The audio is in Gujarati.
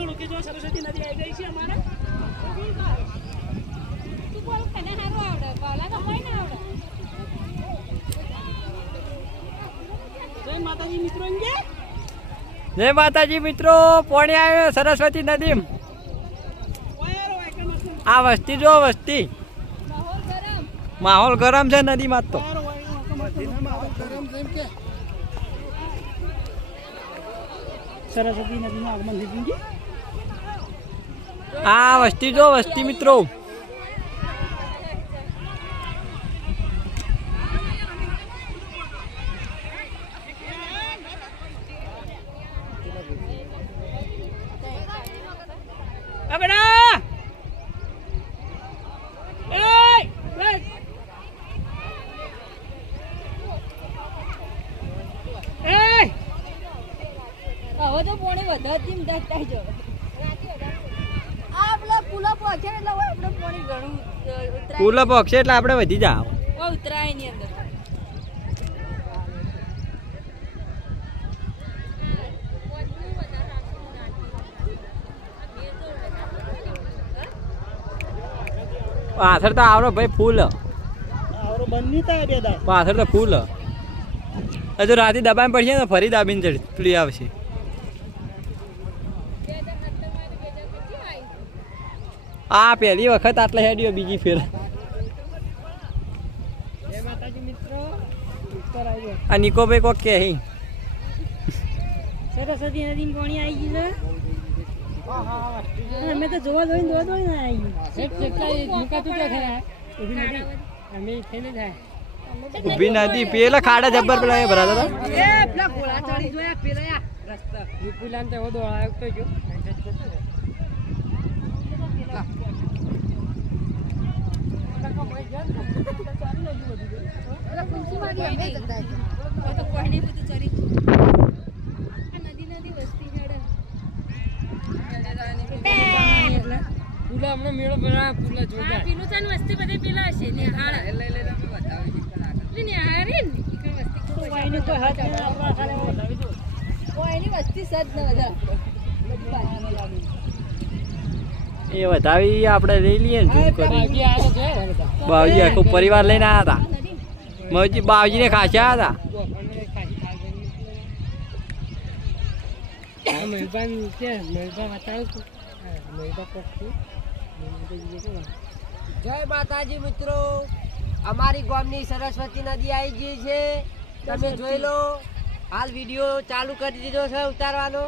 થોડું કે જો સરસ્વતી નદી આવી ગઈ છે અમારે તું બોલ કને હારું આવડે બોલા તો કોઈ ના આવડે જય માતાજી મિત્રો અંગે જય માતાજી મિત્રો પોણી આવ્યો સરસ્વતી નદી આ વસ્તી જો વસ્તી માહોલ ગરમ છે નદીમાં તો સરસ્વતી નદીમાં આગમન થઈ ગયું આ વસ્તી જો વસ્તી મિત્રો હવે તો પોણી વધારતી મદાતા જો આ પેલા પુલા પહોંચે એટલે હવે આપણે પોણી ઘણું ઉતરાય પુલા પક્ષે એટલે આપણે વધી જાવ ઉતરાય ની અંદર પાછળ તો આવડો ભાઈ ફૂલ આવરો બંધ નહીં બે દા પાછળ તો ફૂલ હજુ રાતે દબાણ પડશે ને ફરી દાબીને ચડી આવશે આ પહેલી વખત આટલે હેડ્યો બીજી ફેર આ નિકો ભાઈ કોક કે સરસ્વતી નદીમાં પાણી આવી ગયું છે અમે તો જોવા જોઈને આવી ઊભી નદી પેલા ખાડા જબ્બર પેલા એ ભરાતા પુલા હમણાં મેળો બના પુલા જોતા પીલું છે ને વસ્તી બધી પેલા હશે ને હાડા એ વધાવી આપણે લઈ લઈએ ને બાવજી આખો પરિવાર લઈને આવ્યા હતા બાવજી ને ખાસ્યા હતા જય માતાજી મિત્રો અમારી ગામની સરસ્વતી નદી આવી ગઈ છે તમે જોઈ લો હાલ વિડીયો ચાલુ કરી દીધો છે ઉતારવાનો